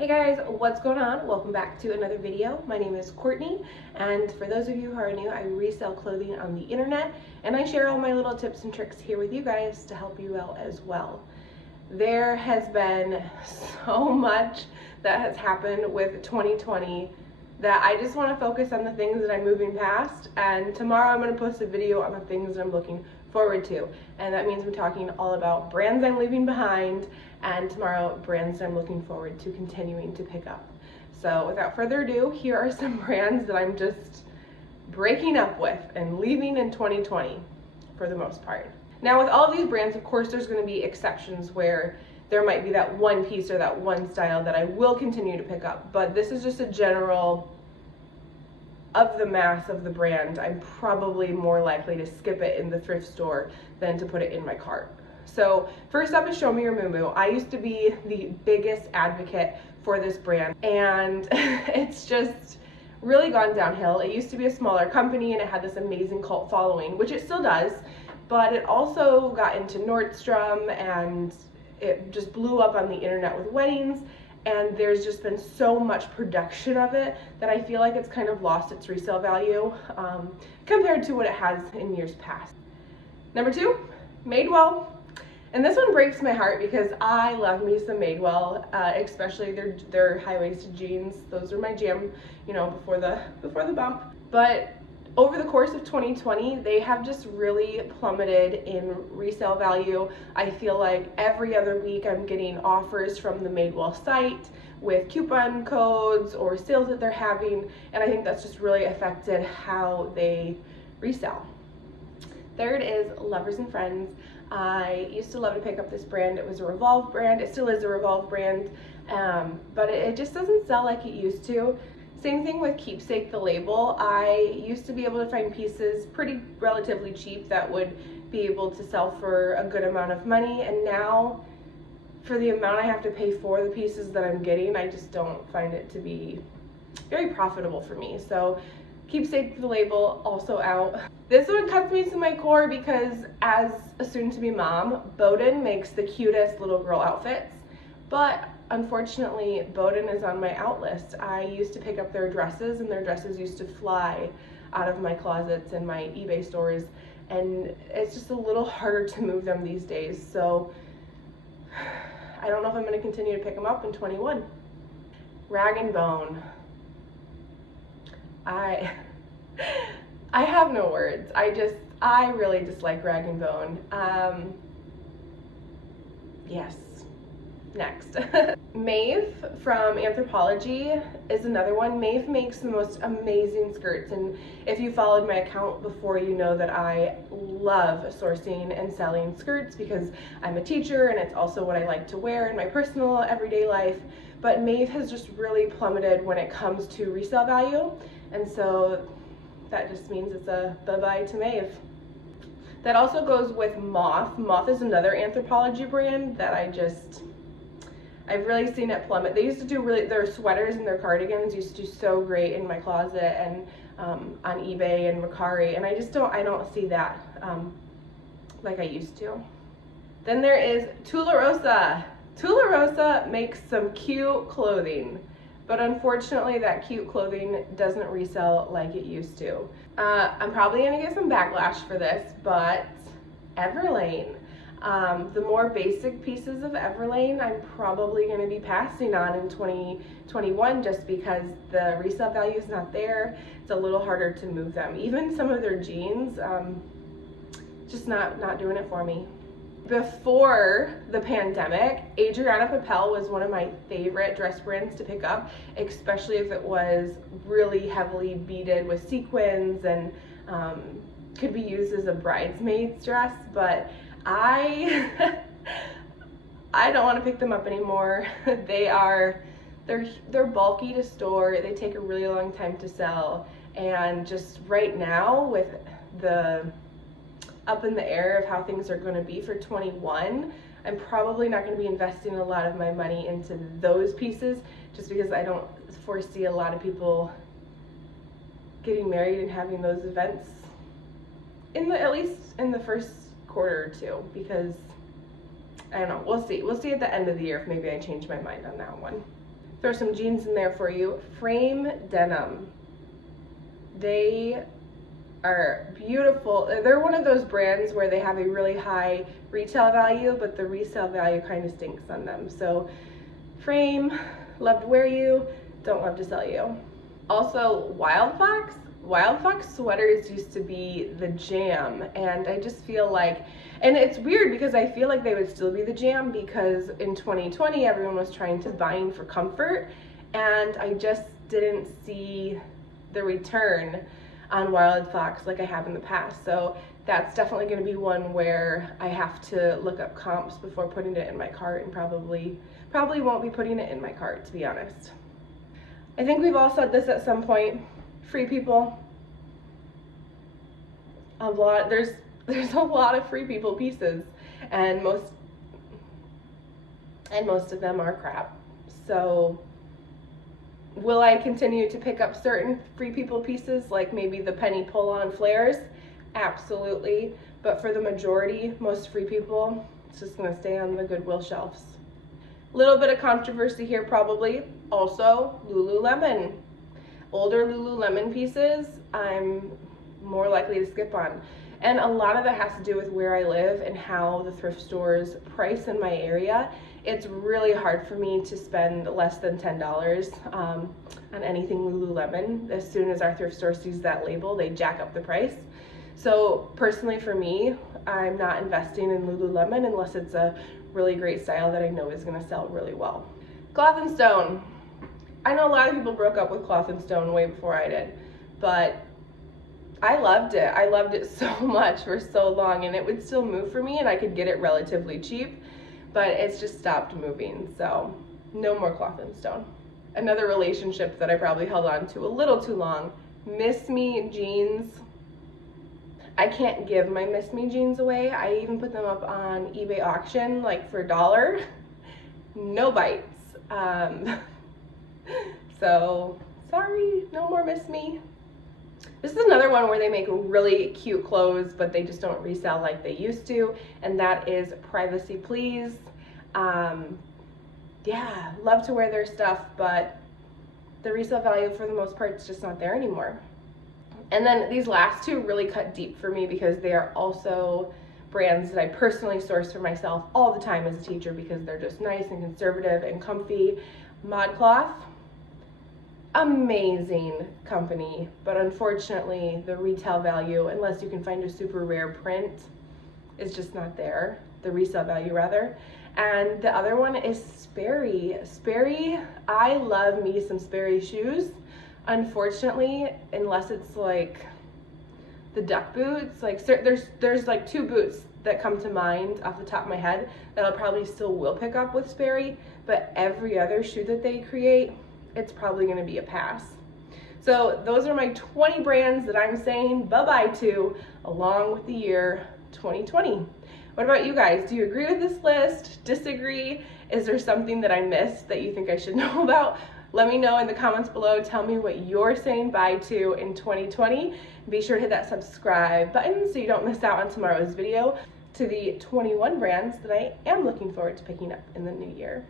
Hey guys, what's going on? Welcome back to another video. My name is Courtney, and for those of you who are new, I resell clothing on the internet, and I share all my little tips and tricks here with you guys to help you out as well. There has been so much that has happened with 2020 that I just want to focus on the things that I'm moving past, and tomorrow I'm going to post a video on the things that I'm looking forward to, and that means I'm talking all about brands I'm leaving behind, and tomorrow brands I'm looking forward to continuing to pick up. So without further ado, here are some brands that I'm just breaking up with and leaving in 2020 for the most part. Now with all of these brands, of course there's going to be exceptions where there might be that one piece or that one style that I will continue to pick up, but this is just a general of the mass of the brand. I'm probably more likely to skip it in the thrift store than to put it in my cart. So first up is Show Me Your Moo. I used to be the biggest advocate for this brand, and it's just really gone downhill. It used to be a smaller company and it had this amazing cult following, which it still does, but it also got into Nordstrom and it just blew up on the internet with weddings, and there's just been so much production of it that I feel like it's kind of lost its resale value compared to what it has in years past. Number two, Madewell. And this one breaks my heart because I love me some Madewell, especially their high-waisted jeans. Those are my jam, you know, before the bump. But over the course of 2020, they have just really plummeted in resale value. I feel like every other week I'm getting offers from the Madewell site with coupon codes or sales that they're having, and I think that's just really affected how they resell. Third is Lovers and Friends. I used to love to pick up this brand. It was a Revolve brand. It still is a Revolve brand, but it just doesn't sell like it used to. Same thing with Keepsake, the label. I used to be able to find pieces relatively cheap that would be able to sell for a good amount of money, and now for the amount I have to pay for the pieces that I'm getting, I just don't find it to be very profitable for me. So Keepsake, the label, also out. This one cuts me to my core because as a soon-to-be mom, Bowden makes the cutest little girl outfits, but unfortunately Bowden is on my out list. I used to pick up their dresses, and their dresses used to fly out of my closets and my eBay stores, and it's just a little harder to move them these days, so I don't know if I'm going to continue to pick them up in 21. Rag & Bone. I have no words. I really dislike Rag & Bone. Yes. Next. Maeve from Anthropologie is another one. Maeve makes the most amazing skirts, and if you followed my account before, you know that I love sourcing and selling skirts because I'm a teacher and it's also what I like to wear in my personal everyday life. But Maeve has just really plummeted when it comes to resale value, and so that just means it's a bye-bye to Maeve. That also goes with Moth. Moth is another Anthropologie brand that I've really seen it plummet. They used to do their sweaters and their cardigans used to do so great in my closet and on eBay and Mercari, and I don't see that like I used to. Then there is Tularosa. Tularosa makes some cute clothing, but unfortunately that cute clothing doesn't resell like it used to. I'm probably gonna get some backlash for this, but Everlane. The more basic pieces of Everlane I'm probably going to be passing on in 2021 just because the resale value is not there. It's a little harder to move them. Even some of their jeans, just not doing it for me. Before the pandemic, Adriana Papel was one of my favorite dress brands to pick up, especially if it was really heavily beaded with sequins and could be used as a bridesmaid's dress, but I don't want to pick them up anymore. They're bulky to store, they take a really long time to sell, and just right now with the up in the air of how things are going to be for 21, I'm probably not going to be investing a lot of my money into those pieces just because I don't foresee a lot of people getting married and having those events at least in the first quarter or two, because I don't know, we'll see at the end of the year if maybe I change my mind on that one. throw some jeans in there for you. Frame denim. They are beautiful. They're one of those brands where they have a really high retail value, but the resale value kind of stinks on them. So Frame, love to wear you, don't love to sell you. Also, Wild Fox. Wild Fox sweaters used to be the jam, and I just feel like, and it's weird because I feel like they would still be the jam because in 2020 everyone was trying to buying for comfort, and I just didn't see the return on Wild Fox like I have in the past. So that's definitely going to be one where I have to look up comps before putting it in my cart, and probably won't be putting it in my cart, to be honest. I think we've all said this at some point. Free People. There's a lot of Free People pieces, and most of them are crap. So will I continue to pick up certain Free People pieces, like maybe the penny pull-on flares? Absolutely. But for the majority, most Free People, it's just gonna stay on the Goodwill shelves. Little bit of controversy here probably. Also, Lululemon. Older Lululemon pieces, I'm more likely to skip on. And a lot of that has to do with where I live and how the thrift stores price in my area. It's really hard for me to spend less than $10 on anything Lululemon. As soon as our thrift store sees that label, they jack up the price. So personally for me, I'm not investing in Lululemon unless it's a really great style that I know is gonna sell really well. Cloth and Stone. I know a lot of people broke up with Cloth and Stone way before I did, but I loved it. I loved it so much for so long, and it would still move for me and I could get it relatively cheap, but it's just stopped moving, so no more Cloth and Stone. Another relationship that I probably held on to a little too long, Miss Me jeans. I can't give my Miss Me jeans away. I even put them up on eBay auction, like for $1. No bites. So sorry, no more Miss Me. This is another one where they make really cute clothes, but they just don't resell like they used to, and that is Privacy Please. Yeah, love to wear their stuff, but the resale value for the most part is just not there anymore. And then these last two really cut deep for me because they are also brands that I personally source for myself all the time as a teacher because they're just nice and conservative and comfy. ModCloth, amazing company, but unfortunately the retail value, unless you can find a super rare print, is just not there. The resale value rather. And the other one is Sperry. Sperry, I love me some Sperry shoes. Unfortunately, unless it's like the duck boots, like there's like two boots that come to mind off the top of my head that I'll probably still will pick up with Sperry, but every other shoe that they create, it's probably gonna be a pass. So those are my 20 brands that I'm saying bye-bye to along with the year 2020. What about you guys? Do you agree with this list? Disagree? Is there something that I missed that you think I should know about? Let me know in the comments below. Tell me what you're saying bye to in 2020. Be sure to hit that subscribe button so you don't miss out on tomorrow's video to the 21 brands that I am looking forward to picking up in the new year.